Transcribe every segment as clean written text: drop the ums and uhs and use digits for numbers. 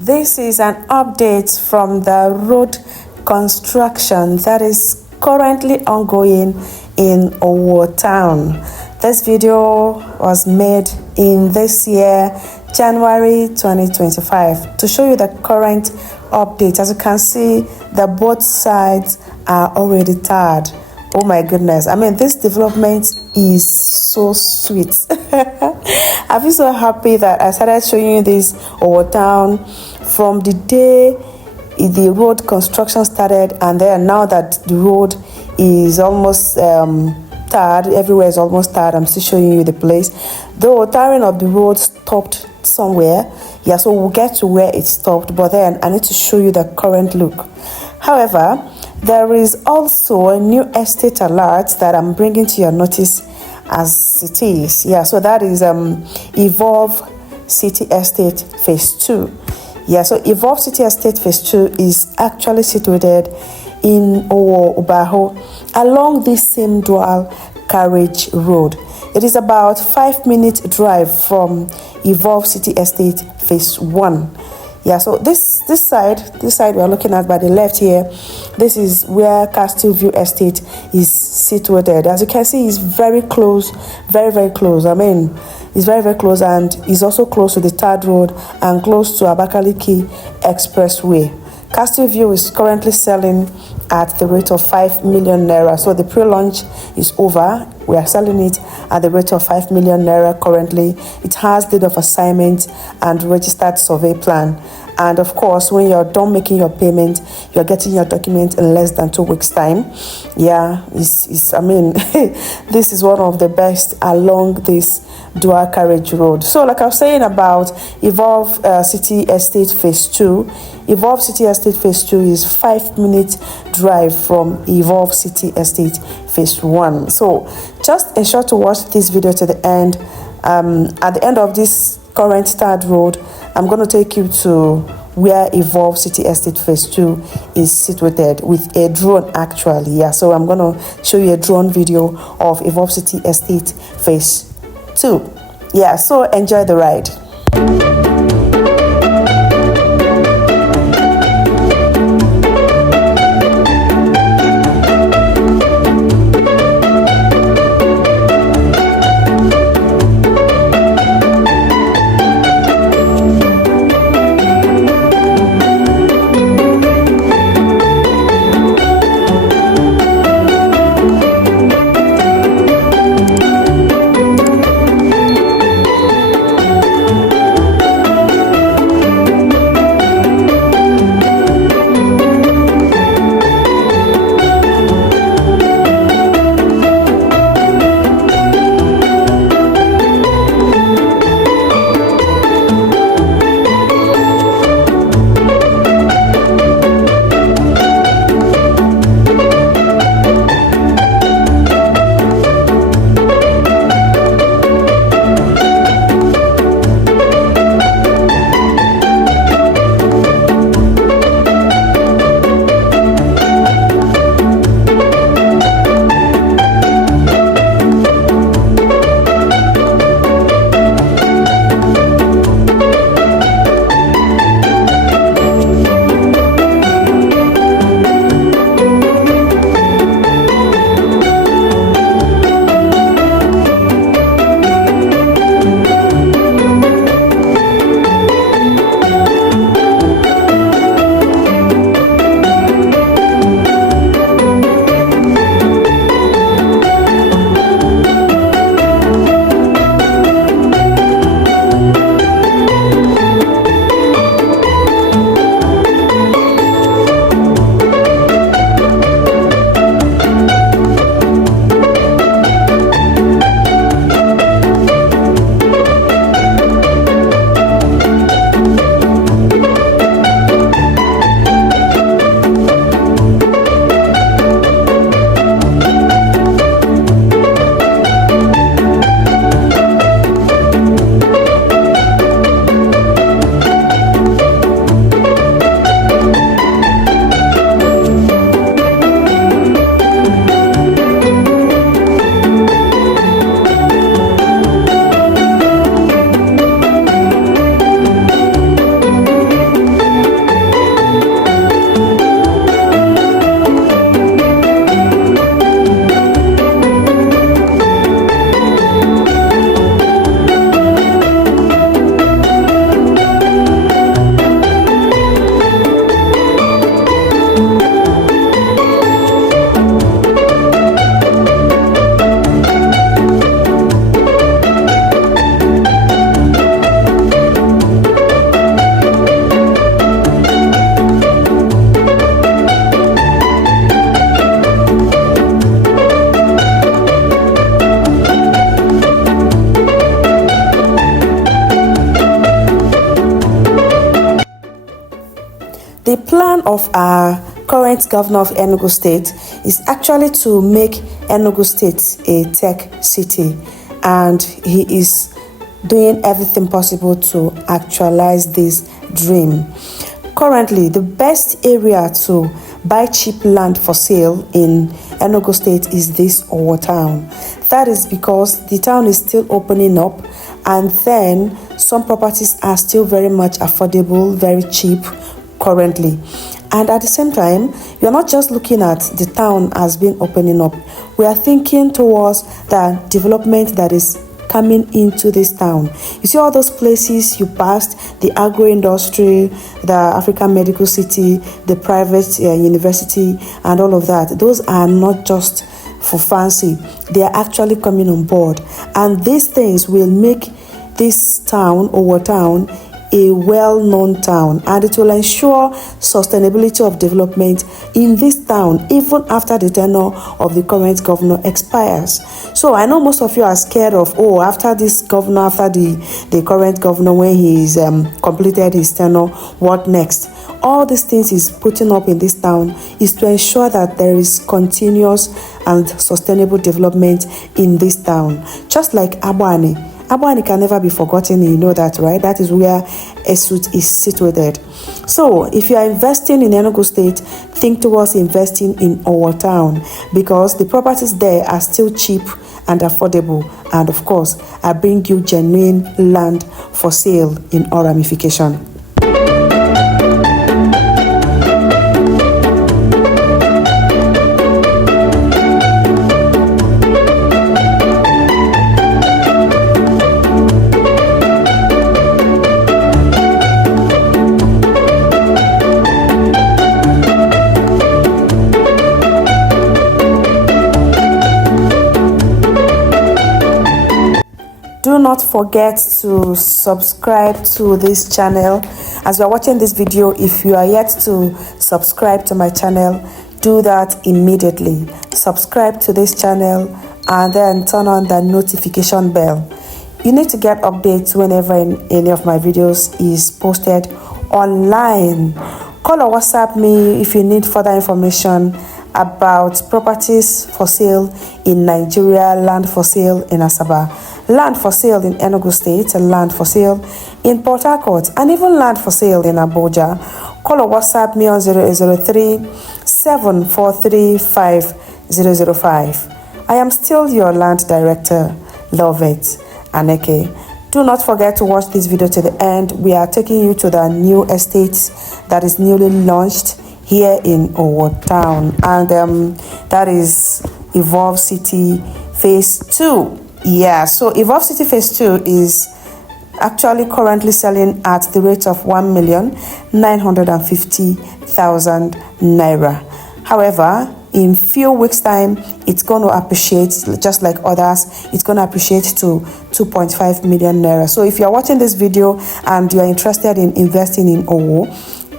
This is an update from the road construction that is currently ongoing in Owo town. This video was made in this year, January 2025, to show you the current update. As you can see, the both sides are already tarred. Oh my goodness, I mean, this development is so sweet. I feel so happy that I started showing you this Owo town from the day the road construction started, and then now that the road is almost tarred, everywhere is almost tarred. I'm still showing you the place. The tarring of the road stopped somewhere, yeah, so we'll get to where it stopped, but then I need to show you the current look. However, there is also a new estate alert that I'm bringing to your notice as it is. Yeah, so that is Evolve City Estate Phase 2. Yeah, so Evolve City Estate Phase 2 is actually situated in Owo along this same dual carriage road. It is about 5-minute drive from Evolve City Estate Phase 1. Yeah, so this side we are looking at by the left here, this is where Castle View Estate is situated. As you can see, it's very close, very close. I mean, it's very close, and is also close to the third road and close to Abakaliki Expressway. Castle View is currently selling at the rate of 5 million naira. So the pre-launch is over. We are selling it at the rate of 5 million naira currently. It has deed of assignment and registered survey plan. And of course, when you're done making your payment, you're getting your document in less than 2 weeks' time. Yeah, I mean, this is one of the best along this dual carriage road. So like I was saying about Evolve City Estate Phase 2, Evolve City Estate Phase 2 is 5-minute drive from Evolve City Estate Phase 1. So just ensure to watch this video to the end. At the end of this current third road, I'm going to take you to where Evolve City Estate Phase 2 is situated with a drone actually. Yeah, so I'm going to show you a drone video of Evolve City Estate Phase 2. Yeah, so enjoy the ride. The plan of our current governor of Enugu State is actually to make Enugu State a tech city, and he is doing everything possible to actualize this dream. Currently, the best area to buy cheap land for sale in Enugu State is this Owo town. That is because the town is still opening up, and then some properties are still very much affordable, very cheap currently. And at the same time, you're not just looking at the town as being opening up. We are thinking towards the development that is coming into this town. You see all those places you passed, the agro industry, the African Medical City, the private university, and all of that. Those are not just for fancy. They are actually coming on board. And these things will make this town, Owo town, a well-known town, and it will ensure sustainability of development in this town even after the tenure of the current governor expires. So I know most of you are scared of, after this governor, after the current governor, when he's completed his tenure, what next? All these things he's putting up in this town is to ensure that there is continuous and sustainable development in this town. Just like Abuja can never be forgotten, you know that, right? That is where Esut is situated. So if you are investing in Enugu State, think towards investing in Owo town, because the properties there are still cheap and affordable, and of course, I bring you genuine land for sale in all ramification. Do not forget to subscribe to this channel. As you are watching this video, if you are yet to subscribe to my channel, do that immediately. Subscribe to this channel and then turn on the notification bell. You need to get updates whenever any of my videos is posted online. Call or WhatsApp me if you need further information about properties for sale in Nigeria, land for sale in Asaba, land for sale in Enugu State, land for sale in Port Harcourt, and even land for sale in Abuja. Call or WhatsApp me on 0803 743 5005. I am still your land director, Loveth, Aneke. Do not forget to watch this video to the end. We are taking you to the new estate that is newly launched here in Owo town, and that is Evolve City Phase 2. Yeah, so Evolve City Phase 2 is actually currently selling at the rate of 1,950,000 naira. However, in few weeks time, it's going to appreciate, just like others, it's going to appreciate to 2.5 million naira. So if you're watching this video and you're interested in investing in Owo,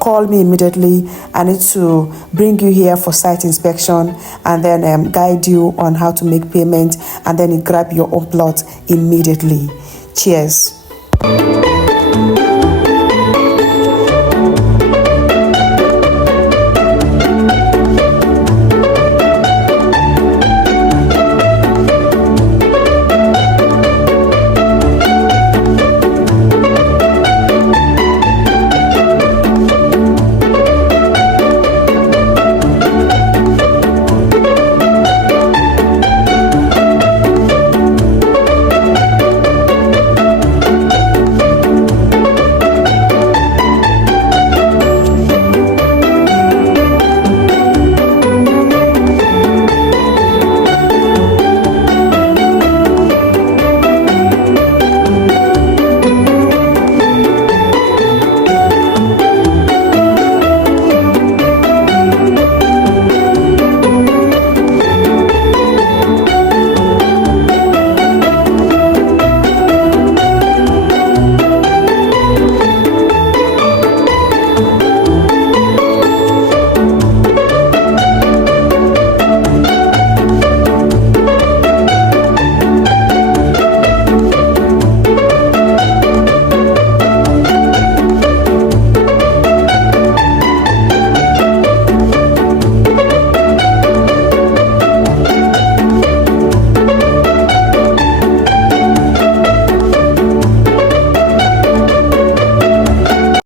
call me immediately. I need to bring you here for site inspection and then guide you on how to make payment, and then you grab your own plot immediately. Cheers.